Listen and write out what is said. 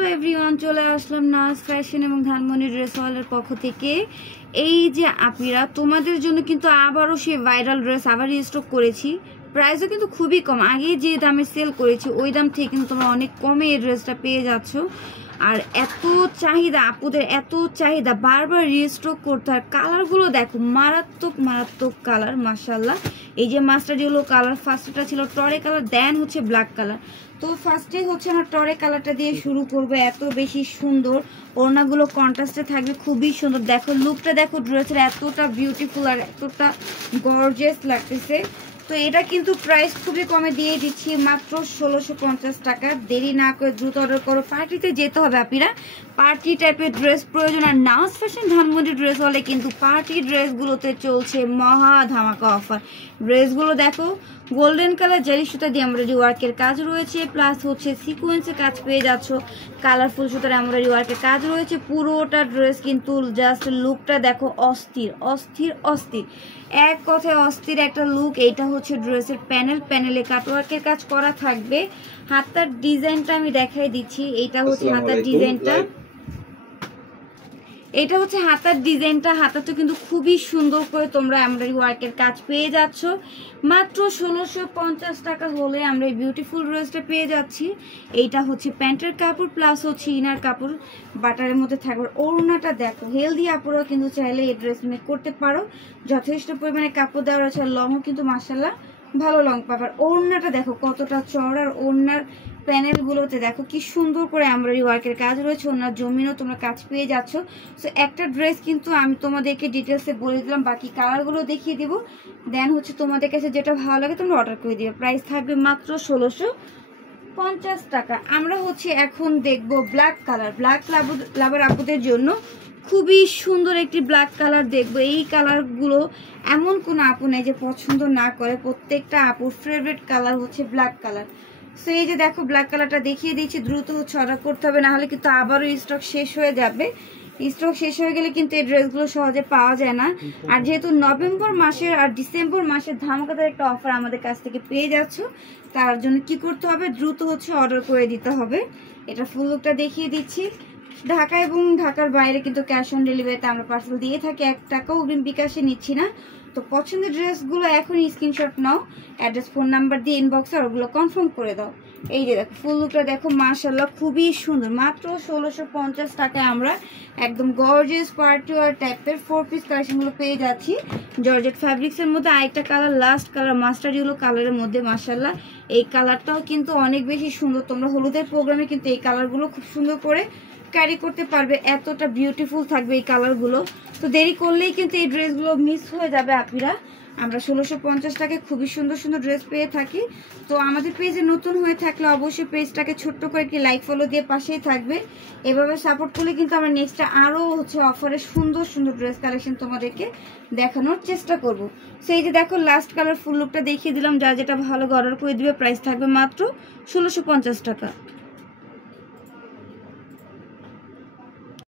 Hello everyone, চলে আসলাম নাজ fashion এবং Dhanmoni dress ওয়ালের পক্ষ থেকে। এই যে আপিরা, তোমাদের জন্য কিন্তু আবারও সেই ভাইরাল ড্রেস আবার রিস্টক করেছি। প্রাইসও কিন্তু খুবই কম, আগে যে দামে সেল করেছি ওই দাম থেকে কিন্তু তোমরা অনেক কমে এই ড্রেসটা পেয়ে যাচ্ছ। আর এত চাহিদা, আপুদের এত চাহিদা, বারবার রিস্টক করতে হয়। কালারগুলো দেখো, মারাত্মক মারাত্মক কালার মাশাল্লাহ। এই যে মাস্টার্ড ইয়েলো কালার, ফার্স্টটা ছিল টরে কালার, দেন হচ্ছে ব্ল্যাক কালার। তো ফার্স্টে হচ্ছে আমরা টরে কালারটা দিয়ে শুরু করবো। এত বেশি সুন্দর, ওড়নাগুলো কন্ট্রাস্টে থাকবে, খুবই সুন্দর। দেখো লুকটা দেখো ড্রেসের, এতটা বিউটিফুল আর এতটা গর্জিয়াস লাগতেছে। তো এটা কিন্তু প্রাইস খুবই কমে দিয়ে দিচ্ছি, মাত্র 1650 টাকা। দেরি না করে দ্রুত অর্ডার করো, পার্টিতে যেতে হবে আপনারা। পার্টি টাইপের ড্রেস প্রয়োজন, আর নাজ ফ্যাশন ধানমন্ডি ড্রেস হলে কিন্তু পার্টি ড্রেসগুলোতে চলছে মহা ধামাকা অফার। ড্রেসগুলো দেখো, গোল্ডেন কালার জারি সুতা দিয়ে এমব্রয়ডারি ওয়ার্কের কাজ রয়েছে, প্লাস হচ্ছে সিকোয়েন্সের কাজ পেয়ে যাচ্ছ। কালারফুল সুতার এমব্রয়ডারি ওয়ার্কের কাজ রয়েছে। পুরোটা ড্রেস কিন্তু জাস্ট লুকটা দেখো, অস্থির অস্থির অস্থির, এক কথায় অস্থির একটা লুক। এইটা হচ্ছে ড্রেসের প্যানেল, প্যানেলে কাটওয়ার্কের কাজ করা থাকবে। হাতার ডিজাইনটা আমি দেখাই দিচ্ছি। এইটা হচ্ছে হাতার ডিজাইনটা, এটা হচ্ছে হাতার ডিজাইনটা। হাতাটা কিন্তু খুবই সুন্দর করে তোমরা এমব্রয়ডারি ওয়ার্কের কাজ পেয়ে যাচ্ছ। মাত্র 1650 টাকা হলে আমরা এই বিউটিফুল ড্রেসটা পেয়ে যাচ্ছি। এইটা হচ্ছে প্যান্টের কাপড়, প্লাস হচ্ছে ইনার কাপড় বাটারের মধ্যে থাকবে। ওড়নাটা দেখো, হেলদি আপুরাও কিন্তু চাইলে এই ড্রেস মেক করতে পারো। যথেষ্ট পরিমাণে কাপড় দেওয়া রয়েছে, লংও কিন্তু মাশাল্লাহ ভালো লং পাবার। ওড়নাটা দেখো কতটা চড়ার, ওড়নার প্যানেলগুলোতে দেখো কি সুন্দর করে এমব্রয়ডারি ওয়ার্কের কাজ রয়েছে। ওনার জমিনও তোমরা কাজ পেয়ে যাচ্ছ। সো একটা ড্রেস কিন্তু আমি তোমাদেরকে ডিটেলসে বলে দিলাম, বাকি কালারগুলো দেখিয়ে দিব। দেন হচ্ছে তোমাদের কাছে যেটা ভালো লাগে তোমরা অর্ডার করে দিবে। প্রাইস থাকবে মাত্র 1650 টাকা। আমরা হচ্ছে এখন দেখবো ব্ল্যাক কালার, ব্ল্যাক লাভার আপুদের জন্য খুবই সুন্দর একটি ব্ল্যাক কালার দেখবো। এই কালারগুলো এমন কোনো আপু নেই যে পছন্দ না করে, প্রত্যেকটা আপুর ফেভারিট কালার হচ্ছে ব্ল্যাক কালার। সো এই যে দেখো ব্ল্যাক কালারটা দেখিয়ে দিচ্ছি, দ্রুত হচ্ছে অর্ডার করতে হবে, নাহলে কিন্তু আবারও স্টক শেষ হয়ে যাবে। স্টক শেষ হয়ে গেলে কিন্তু এই ড্রেসগুলো সহজে পাওয়া যায় না। আর যেহেতু নভেম্বর মাসের আর ডিসেম্বর মাসের ধামাকাদার একটা অফার আমাদের কাছ থেকে পেয়ে যাচ্ছ, তার জন্য কি করতে হবে, দ্রুত হচ্ছে অর্ডার করে দিতে হবে। এটা ফুল লুকটা দেখিয়ে দিচ্ছি। ঢাকা এবং ঢাকার বাইরে কিন্তু ক্যাশ অন ডেলিভারিতে আমরা পার্সেল দিয়ে থাকি, 1 টাকাও অগ্রিম বিকাশে নিচ্ছি না। তো পছন্দের ড্রেসগুলো এখনই স্ক্রিনশট নাও, অ্যাড্রেস ফোন নাম্বার দিয়ে ইনবক্সে ওগুলো কনফার্ম করে দাও। এই যে দেখো ফুল লুকটা দেখো, মাশাল্লাহ খুবই সুন্দর। মাত্র 1650 টাকায় আমরা একদম গর্জিয়াস পার্টি ওয়ার টাইপের 4 পিস কালেকশনগুলো পেয়ে যাচ্ছি। জর্জেট ফ্যাব্রিক্সের মধ্যে আরেকটা colour, last colour mustard yellow কালারের মধ্যে। মাশাল্লাহ এই কালারটাও কিন্তু অনেক বেশি সুন্দর। তোমরা হলুদের প্রোগ্রামে কিন্তু এই কালারগুলো খুব সুন্দর করে ক্যারি করতে পারবে, এতটা বিউটিফুল থাকবে এই কালারগুলো। তো দেরি করলেই কিন্তু এই ড্রেসগুলো মিস হয়ে যাবে আপনারা। আমরা 1650 টাকায় খুবই সুন্দর সুন্দর ড্রেস পেয়ে থাকি। তো আমাদের পেজে নতুন হয়ে থাকলে অবশ্যই পেজটাকে ছোট্ট করে একটি লাইক ফলো দিয়ে পাশেই থাকবে। এভাবে সাপোর্ট করলে কিন্তু আমরা নেক্সটে আরও হচ্ছে অফারে সুন্দর সুন্দর ড্রেস কালেকশন তোমাদেরকে দেখানোর চেষ্টা করব। সেই যে দেখো লাস্ট কালার ফুল লুকটা দেখিয়ে দিলাম, যা যেটা ভালো অর্ডার করে দিবে। প্রাইস থাকবে মাত্র 1650 টাকা।